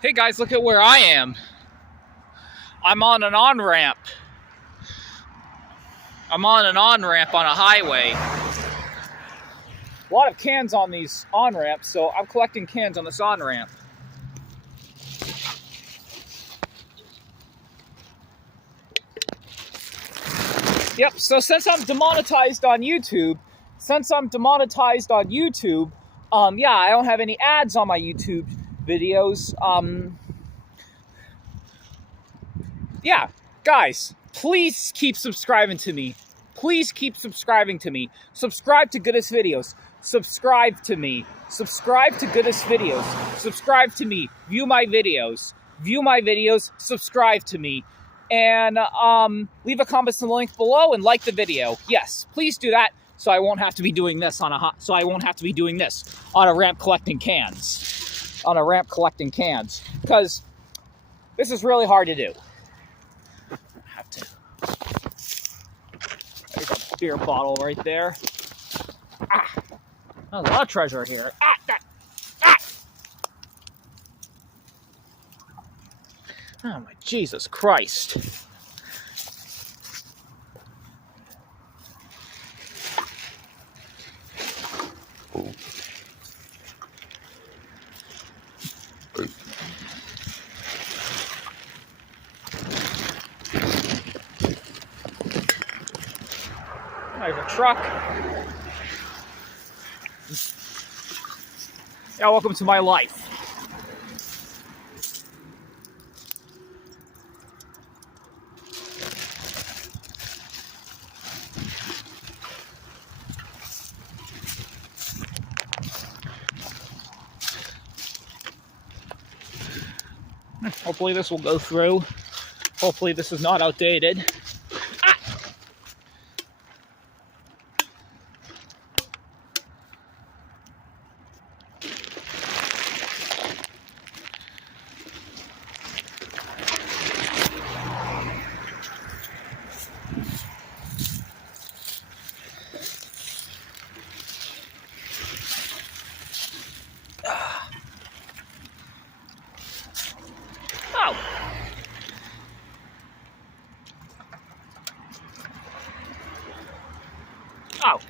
Hey guys, look at where I am. I'm on an on-ramp. I'm on an on-ramp on a highway. A lot of cans on these on-ramps, so I'm collecting cans on this on-ramp. Yep, so since I'm demonetized on YouTube, yeah, I don't have any ads on my YouTube videos. Yeah, guys, please keep subscribing to me. Please keep subscribing to me. Subscribe to Goodest Videos. Subscribe to me. Subscribe to Goodest Videos. Subscribe to me. View my videos. View my videos. Subscribe to me. And leave a comment in the link below and like the video. Yes, please do that, so I won't have to be doing this on a ramp collecting cans. Because this is really hard to do. There's a beer bottle right there. Ah, there's a lot of treasure here. Oh my Jesus Christ. There's a truck. Yeah, welcome to my life. Hopefully this will go through. Hopefully this is not outdated. Oh. Oh.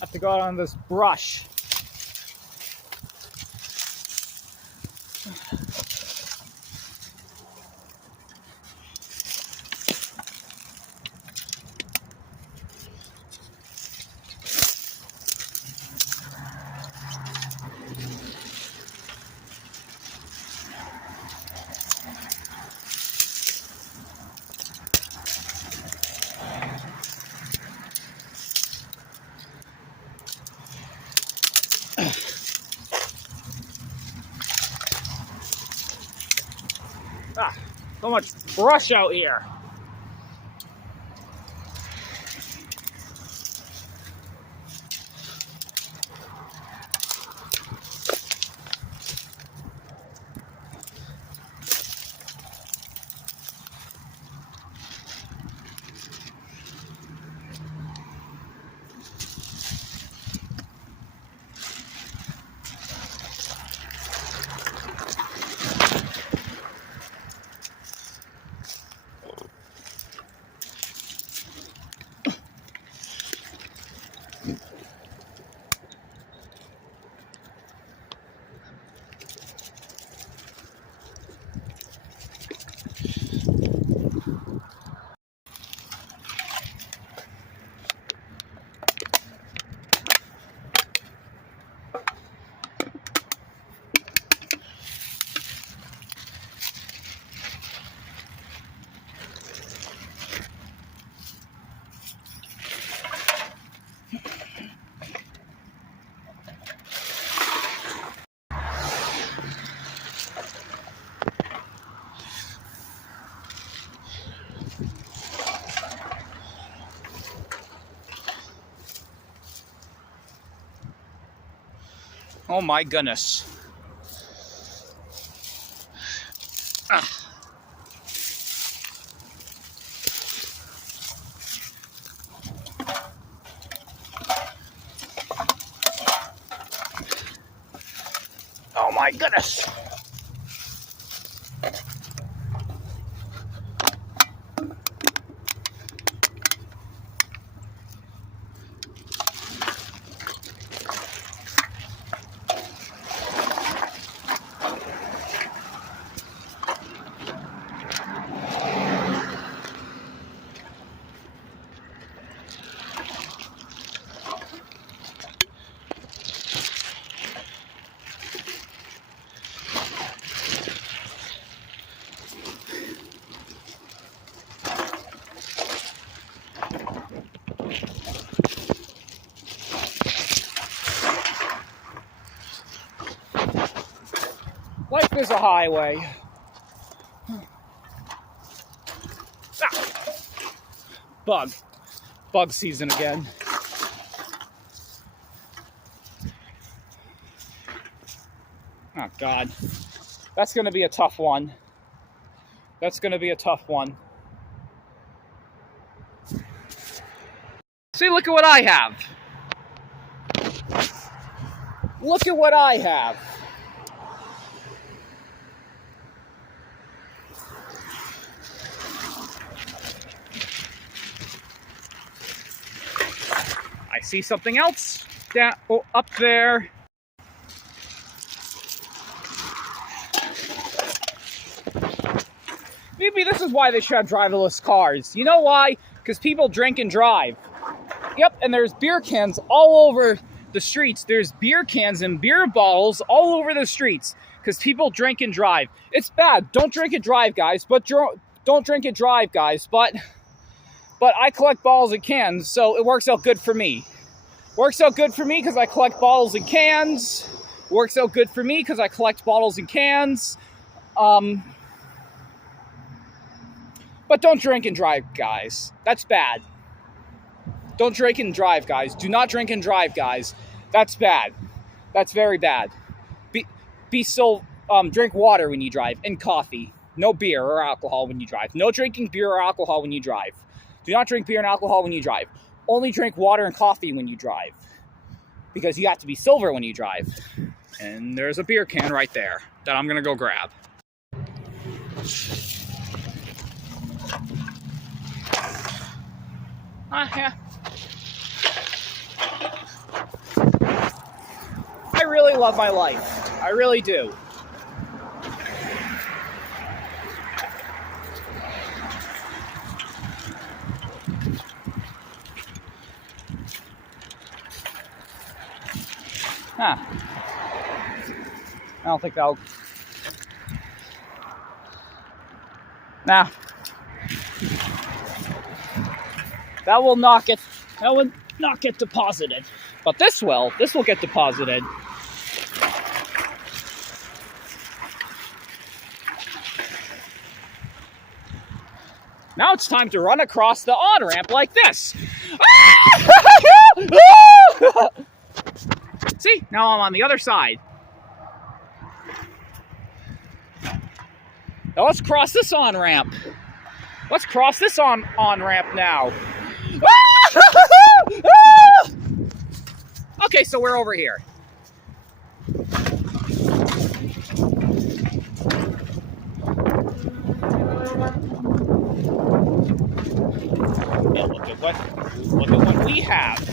Have to go out on this brush. So much brush out here. Oh my goodness. Ah. Oh my goodness. Life is a highway. Ah. Bug season again. Oh God, that's gonna be a tough one. That's gonna be a tough one. See, look at what I have. Look at what I have. I see something else down, up there. Maybe this is why they should have driverless cars. You know why? Because people drink and drive. Yep, and there's beer cans all over the streets. There's beer cans and beer bottles all over the streets because people drink and drive. It's bad. Don't drink and drive, guys. But don't drink and drive, guys. But I collect bottles and cans, so it works out good for me. Works out good for me because I collect bottles and cans. Works out good for me because I collect bottles and cans. But don't drink and drive, guys. That's bad. Don't drink and drive, guys. Do not drink and drive, guys. That's bad. That's very bad. Drink water when you drive and coffee. No beer or alcohol when you drive. No drinking beer or alcohol when you drive. Do not drink beer and alcohol when you drive. Only drink water and coffee when you drive. Because you have to be sober when you drive. And there's a beer can right there that I'm going to go grab. Yeah. I really love my life. I really do. Huh. I don't think that'll... Nah. That will not get deposited. But this will get deposited. Now it's time to run across the on-ramp like this. See, now I'm on the other side. Now let's cross this on-ramp. Let's cross this on-ramp now. Okay, so we're over here. Yeah, look at what we have.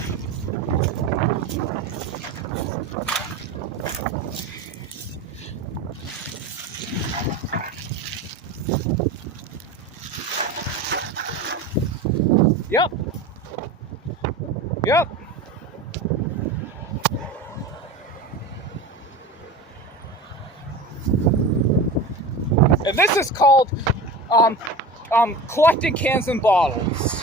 Yep. Yep. And this is called collecting cans and bottles.